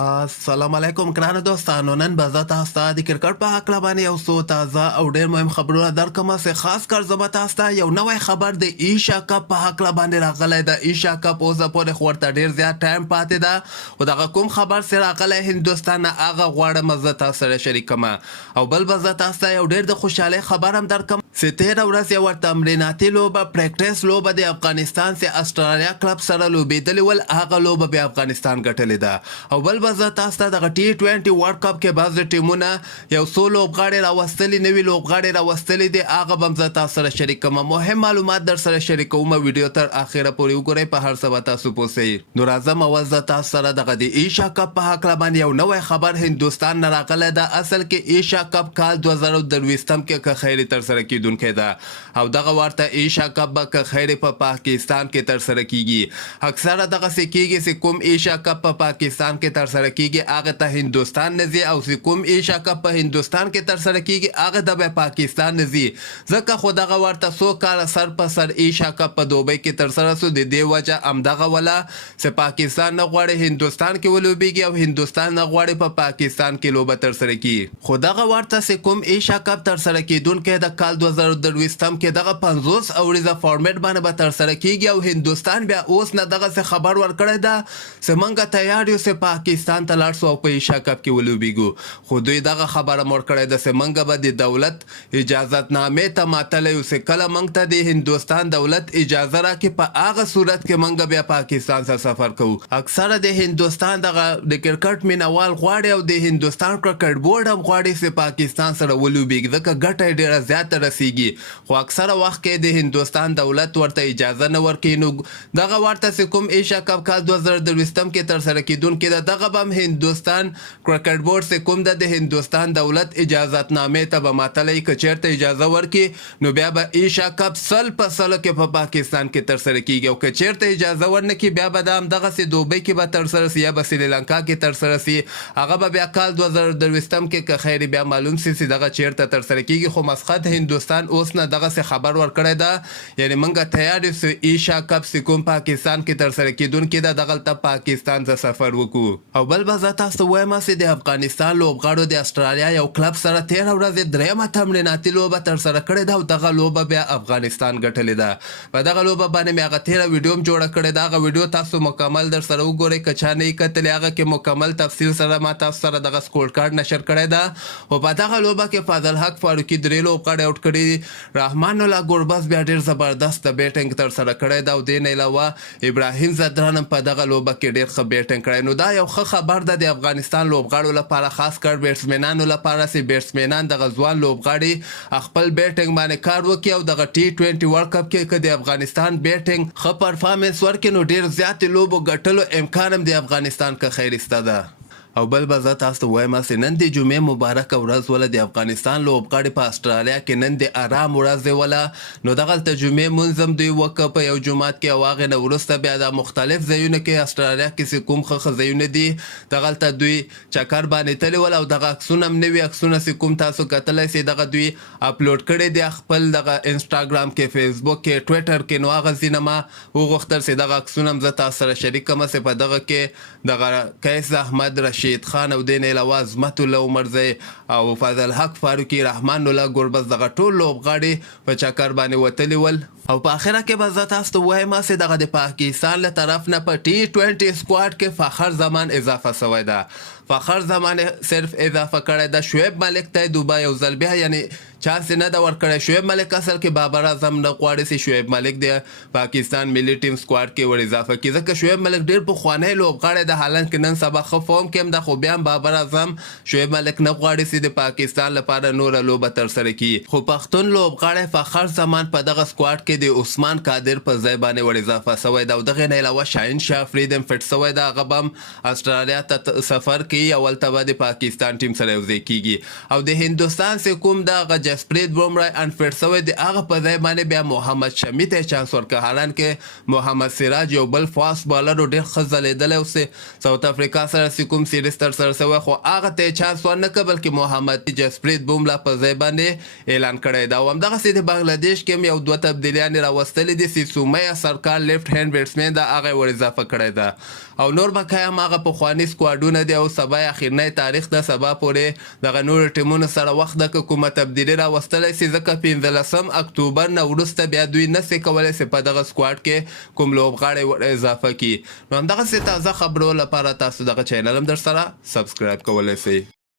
السلام علیکم ګرانو دوستانو. نن به زه تاسو ته د کرکټ په هکله باندې یو څو تازه او ډېر مهم خبرونه درکړم. خاص کر زه به تاسو ته یو نوی خبر د ایشیا کپ په هکله باندې راغلی ده. ایشیا کپ اوسه پورې خو ورته ډېر زیات ټایم پاتې ده، خو دغه کوم خبر چې راغلی هندوستان نه هغه غواړم زه تاسو سره شریکم. او بل به زه تاسو ته یو ډېر د خوشحالۍ خبر هم درکړم چې تېره ورځ یوه تمریناتي لوبه پریکټس لوبه د افغانستان چې استرالیا کلب سره لوبېدلې ول، هغه لوبه بیا افغانستان ګټلې ده. او بل به زه تاسو ته دغه T20 ورلډ کپ کې بعضې ټیمونه یو څو لوبغاړي راوستلي، نوي لوبغاړي راوستلي دي، هغه به هم زه تاسو سره شریکوم. مهم معلومات در سره شریکوم. ویډیو تر اخره پورې وګورئ، په هر څه به تاسو پوه سئ. نو راځم اول زه تاسو سره دغه د ایشیا کپ په هکله باندې یو نوی خبر هندوستان نه راغلی ده. اصل کې ایشیا کپ کال 2023 کې که خیري ترسره کیدونکی ده، او دغه ورته ایشیا کپ به که خیري په پاکستان کې ترسره کیږي. اکثره دغسې کیږي چې کوم ایشیا کپ په پاکستان کې ترسره کیږي هغه ته هندوستان نه ځي، او چې کوم ایشیا کپ په هندوستان کې ترسره کیږي هغه ته به پاکستان نه ځي. ځکه خو دغه ورته څو کاله سر په سر ایشیا کپ په دوبۍ کې ترسره سو. د دې وجه همدغه وله چې پاکستان نه غواړي هندوستان کې ولوبېږي، او هندوستان نه غواړي په پاکستان کې لوبه ترسره کیږي. خو دغه ورته چې کوم ایشیا کپ ترسره کیدونکی د کال 2023 کې دغه 50 اوریزه فارمیټ باندې به ترسره کیږي، او هندوستان بیا اوس نه دغسې خبر ورکړی ده چې موږ تیار یو چې پاکستان ته لاړ سو او په ایشیا کپ کې ولوبېږو. خو دوی دغه خبره مور کړې ده چې موږ به د دولت اجازتنامې ته ماتلی یو چې کله موږ ته د هندوستان دولت اجازه راکړي په هغه صورت کې موږ بیا پاکستان سره سفر کوو. اکثره د هندوستان دغه د کرکټ مینوال غواړي، او د هندوستان کرکټ بورډ هم غواړي چې پاکستان سره ولوبېږي، ځکه ګټه یې ډېره زیاته رسیږي. خو اکثره وخت کې د هندوستان دولت ورته اجازه نه ورکوي. نو دغه ورته چې کوم ایشیا کپ کال 2023 کې ترسره کیدونکی ده، دغه به هم هندوستان کرکټ بورډ چې کوم ده د هندوستان دولت اجازتنامې ته به ماتلی. که چېرته اجازه ورکړي نو بیا به ایشیا کپ 100% کې په پاکستان کې ترسره کیږي، او که چېرته اجازه ورنه کړي بیا به دا همدغسې دوبۍ کې به ترسره سي یا به سریلانکا کې ترسره سي. هغه به بیا کال 2023 کې که خیر بیا معلوم سي چې دغه چېرته ترسره کیږي. خو مسقط هندوستان اوس نه دغسې خبر ورکړی ده، یعنې موږ تیار یو چې ایشیا کپ چې کوم پاکستان کې ترسره کیدونکی ده دغلته پاکستان ته سفر وکړو. او بل به زه تاسو ته وایم چې د افغانستان لوبغاړو د استرالیا یو کلب سره تېره ورځ درېیمه تمریناتي لوبه ترسره کړې ده، او دغه لوبه بیا افغانستان ګټلې ده. په دغه لوبه باندې مې هغه تېره ویډیو هم جوړه کړې ده. هغه ویډیو تاسو مکمل در سره وګورئ. که چا نه یې کتلې هغه کې مکمل تفصیل سره ما تاسو سره دغه سکور کارډ نشر کړی ده. او په دغه لوبه کې فاضل حق فاروقي 3 لوبغاړي آوټ کړي دي. رحمان الله ګربز بیا ډېر زبردست بیټینګ ترسره کړی ده، او دې نه علاوه ابراهیم زدران هم په دغه لوبه کې ډېر ښه بیټینګ کړی. نو دا یو ښه خبر ده د افغانستان لوبغاړو لپاره، خاص کر بیټسمنانو لپاره چې بیټسمنان دغه ځوان لوبغاړي خپل بیټینګ باندې کار وکړي، او دغه T20 ورلډ کپ کې که د افغانستان بیټینګ ښه پرفارمنس ورکړي نو ډېر زیاتې لوبو ګټلو امکان هم د افغانستان که خیر سته ده. او بل به زه تاسو ته وایم چې نن د جمعې مبارکه ورځ وله د افغانستان لوبغاړي په استرالیا کې نن د ارام ورځ وله. نو دغلته جمعې مونځ هم دوی وکړه په یو جومات کې، او هغې نه وروسته بیا د مختلف ځایونو کې استرالیا کې چې کوم ښه ځایونه دي دغلته دوی چکر باندې تللي ول، او دغه عکسونه هم نوي عکسونه چې کوم تاسو کتلی سئ دغه دوی اپلوډ کړي دي خپل دغه انسټاګرام کې، فیسبوک کې، ټویټر کې. نو هغه ځینه ما وغوښتل چې دغه عکسونه هم زه تاسو سره شریک کړم چې په دغه کې دغه قیس احمد رشید خان او دې نه علاوه عظمت الله عمرزی او فاضل حق فاروقي، رحمان الله ګربز دغه ټول لوبغاړي په چکر باندې وتلي ول. او په آخره کې به زه تاسو ته وایم چې دغه د پاکستان له طرف نه په T20 سکواډ کې فخر زمان اضافه شوی ده. فخر زمان صرف اضافه کړی ده. شعیب ملک ته دوباره یو ځل بیا یعنې چانس نه ده ورکړی. شعیب ملک اصل کې بابر اعظم نه غواړي چې شعیب ملک د پاکستان ملي ټیم سکواډ کې ور اضافه کړي، ځکه شعیب ملک ډېر پخوانی لوبغاړی ده. حالانکه نن سبا ښه فارم کې هم ده، خو بیا هم بابر اعظم شعیب ملک نه غواړي چې د پاکستان لپاره نوره لوبه ترسره کړي. خو پښتون لوبغاړی فخر زمان په دغه سکواډ کې د عثمان قادر په ځای باندې ور اضافه شوی ده، او دغې نه علاوه شاهین شاه فرید هم فټ شوی ده. هغه به هم استرالیا ته سفر کوي، او هلته به د پاکستان ټیم سره یو ځای کیږي. او د هندوستان چې کوم دغه جسپریت بومرا انفیټ شوی دی هغه په ځای باندې بیا محمد شمی ته چانس ورکړ حالانکه محمد سراج یو بل فاست بالر ډېر ښه ځلېدلی اوسې ساوث افریقا سره چې کوم سیریز ترسره شوی خو هغه ته یې چانس ورنه کړ بلکې محمد جسپریت بومرا په ځای باندې اعلان کړی دا او همدغسې د بنګلادیش کې هم یو دوه تبدیلیانې راوستلې دي چې سومیا سرکار لیفټ هینډ بیټسمین ده هغه یې ور اضافه کړی ده او نور بقای هم هغه پخواني سکواډونه دي او سبا یې اخرنی تاریخ ده سبا پورې دغه نورو ټیمونو سره وخت ده که کومه تبدیلي راوستلی سي ځکه 15 اکتوبر نه وروسته بیا دوی نسي کولی چې په دغه سکواډ کې کوم لوبغاړی ور اضافه کړي نو همدغسې تازه خبرو لپاره تاسو دغه چینل هم در سره سبسکرایب کولی سئ